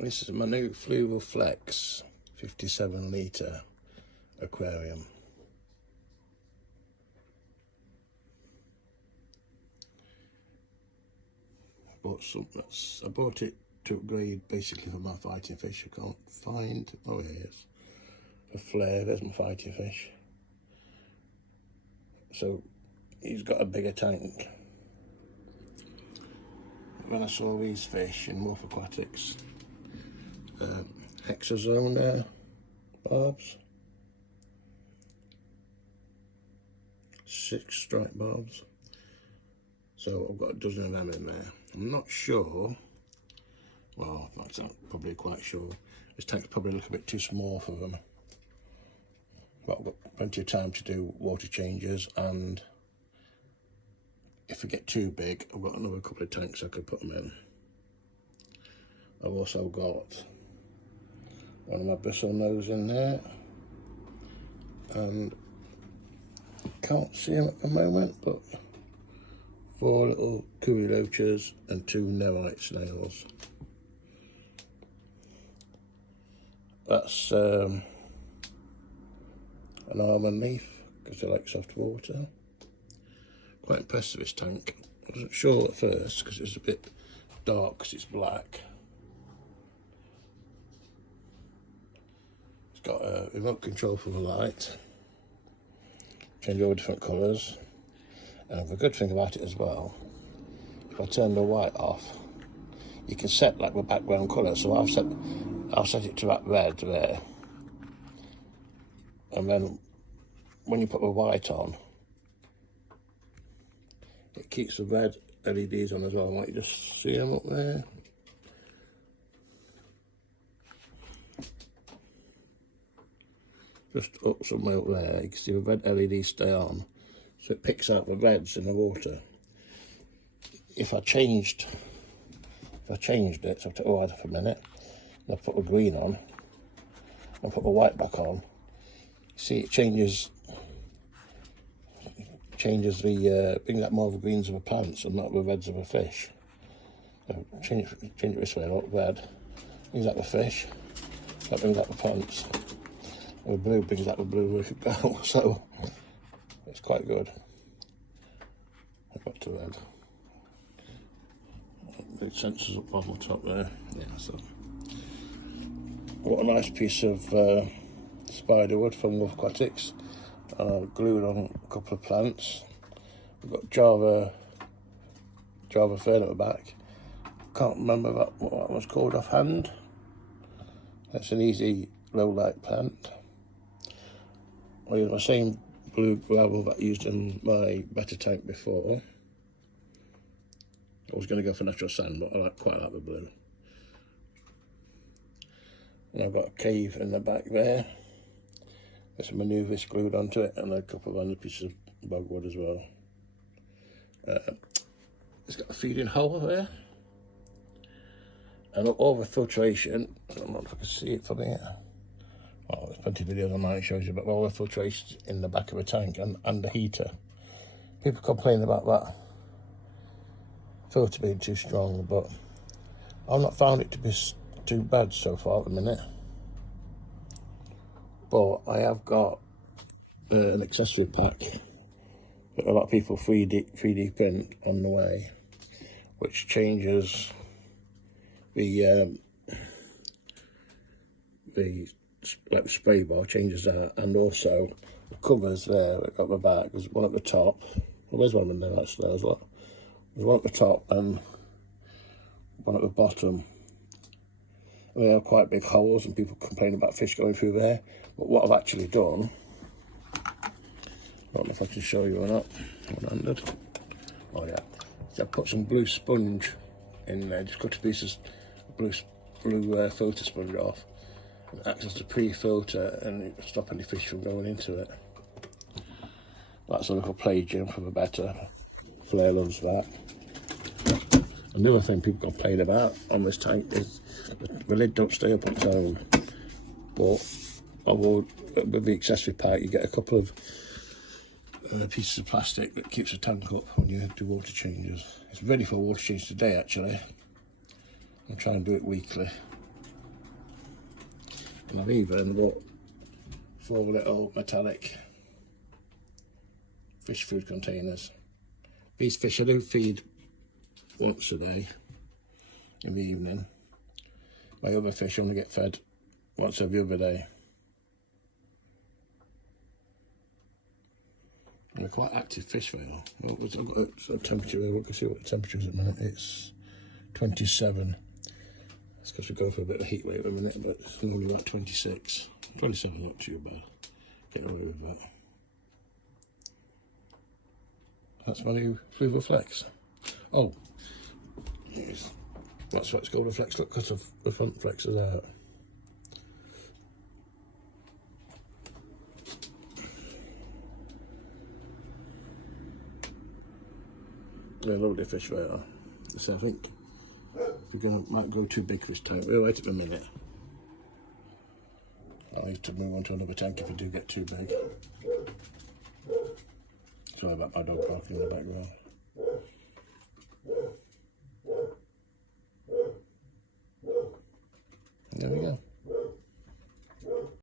This is my new Fluval Flex 57 litre aquarium. I bought it to upgrade basically for my fighting fish. I can't find, oh here it is, a flare. There's my fighting fish. So he's got a bigger tank. When I saw these fish in Morph Aquatics, Hexazona Barbs, 6 striped barbs. So I've got a dozen of them in there. I'm not sure, well, in fact, I'm probably quite sure. This tank's probably a little bit too small for them. But I've got plenty of time to do water changes, and if I get too big, I've got another couple of tanks I could put them in. I've also got one of my bristlenose in there, and can't see them at the moment, but 4 little kuhli loaches and 2 nerite snails. That's an almond leaf, because they like soft water. Quite impressed with this tank. I wasn't sure at first because it was a bit dark because it's black. It's got a remote control for the light, change over different colours, and the good thing about it as well, if I turn the white off, you can set like the background colour. So I'll set it to that red there, and then when you put the white on, it keeps the red LEDs on as well. Might you just see them up there? Just up somewhere up there, you can see the red LEDs stay on, so it picks out the reds in the water. If I changed it, so I took the white off a minute, and I put the green on, and put the white back on, see it changes the, brings out more of the greens of the plants and not the reds of the fish. So change it this way, not red, brings out the fish, that brings out the plants, and the blue brings out the blue where it could go, so it's quite good. I've got to red. The sensors up on the top there, yeah, so. What a nice piece of spider wood from Morph Aquatics. Glued on a couple of plants. We've got Java fern at the back. Can't remember what that was called offhand. That's an easy low light plant. I use my same blue gravel that I used in my better tank before. I was going to go for natural sand, but I quite like the blue. And I've got a cave in the back there. There's some manoeuvres glued onto it, and a couple of other pieces of bogwood as well. It's got a feeding hole there, and all the filtration, I don't know if I can see it from here. Well, there's plenty of videos online that shows you, but all the filtration in the back of the tank and the heater. People complain about that filter being too strong, but I've not found it to be too bad so far at the minute. But I have got an accessory pack that a lot of people 3D print on the way, which changes the spray bar, changes that, and also the covers there at the back. There's one at the top. Well, there's one in there actually as well. There's one at the top and one at the bottom. They have quite big holes, and people complain about fish going through there. But what I've actually done, I don't know if I can show you or not, one-handed. Oh yeah, so I put some blue sponge in there, just cut a piece of blue filter sponge off. It acts as a pre-filter and it stop any fish from going into it. That's a little play gym for the better. Flair loves that. Another thing people complain about on this tank is the lid don't stay up on its own. But with the accessory pack, you get a couple of pieces of plastic that keeps the tank up when you do water changes. It's ready for water change today actually. I'm trying to do it weekly. And I've even bought 4 little metallic fish food containers. These fish I do feed once a day in the evening. My other fish only get fed once every other day. They're quite active fish they are. I've got a temperature here, we can see what the temperature is at the minute. It's 27. It's because we're going for a bit of heat wave at the minute, but it's only about 26. 27 is not too bad. Get away with that. That's my new Fluval Flex. Oh, that's what's called a flex. Look, cut off the front flexes out. They're lovely fish they are. So I think might go too big this time. We'll wait a minute. I'll need to move on to another tank if we do get too big. Sorry about my dog barking in the background. There we go.